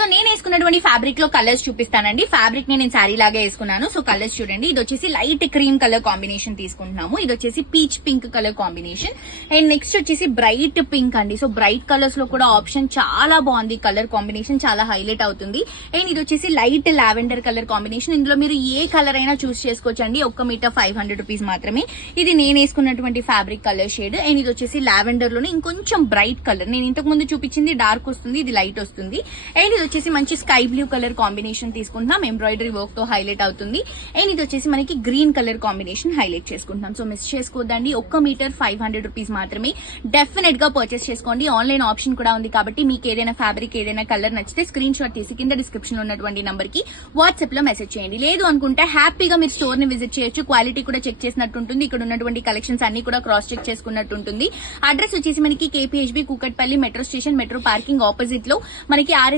So నేను వేసుకున్నటువంటి fabric లో కలర్స్ చూపిస్తానండి. ఫ్యాబ్రిక్ ని నేను శారీ లాగా వేసుకున్నాను. సో కలర్స్ చూడండి. ఇది వచ్చేసి లైట్ క్రీమ్ కలర్ కాంబినేషన్ తీసుకుంటున్నాము. ఇది వచ్చేసి peach pink colour combination. And next వచ్చేసి బ్రైట్ పింక్ అండి. సో బ్రైట్ కలర్స్ లో కూడా ఆప్షన్ చాలా బాగుంది. కలర్ కాంబినేషన్ చాలా హైలైట్ అవుతుంది. అండ్ ఇది వచ్చేసి లైట్ లావెండర్ కలర్ కాంబినేషన్. ఇందులో మీరు ఏ కలర్ అయినా చూస్ చేసుకోవచ్చు అండి. 1 మీటర్ 500 రూపీస్ మాత్రమే. ఇది నేను వేసుకున్నటువంటి ఫ్యాబ్రిక్ కలర్ షేడ్. అండ్ ఇది వచ్చేసి లావెండర్ లోనే ఇంకొంచెం బ్రైట్ కలర్. నేను ఇంతకు ముందు చూపించింది డార్క్ వస్తుంది, ఇది లైట్ వస్తుంది. అండ్ ఇది వచ్చేసి మంచి స్కై బ్లూ కలర్ కాంబినేషన్ తీసుకుంటున్నాం. ఎంబ్రాయిడరీ వర్క్ తో హైలైట్ అవుతుంది. అండ్ ఇది వచ్చేసి మనకి గ్రీన్ కలర్ కాంబినేషన్ హైలైట్ చేసుకుంటున్నాం. సో మిస్ చేసుకోవద్దండి. 1 మీటర్ 500 రూపీస్ మాత్రమే. డెఫినెట్ గా పర్చేస్ చేసుకోండి. ఆన్లైన్ ఆప్షన్ కూడా ఉంది కాబట్టి మీకు ఏదైనా ఫ్యాబ్రిక్ ఏదైనా కలర్ నచ్చితే స్క్రీన్ షాట్ తీసి కింద డిస్క్రిప్షన్ లో ఉన్నటువంటి నంబర్ కి వాట్సాప్ లో మెసేజ్ చేయండి. లేదు అనుకుంటే హ్యాపీగా మీరు స్టోర్ ని విజిట్ చేయొచ్చు. క్వాలిటీ కూడా చెక్ చేసినట్టు ఉంటుంది. ఇక్కడ ఉన్నటువంటి కలెక్షన్స్ అన్ని కూడా క్రాస్ చెక్ చేసుకున్నట్టు ఉంటుంది. అడ్రస్ వచ్చేసి మనకి KPHB Kukatpally metro station metro parking opposite లో మనకి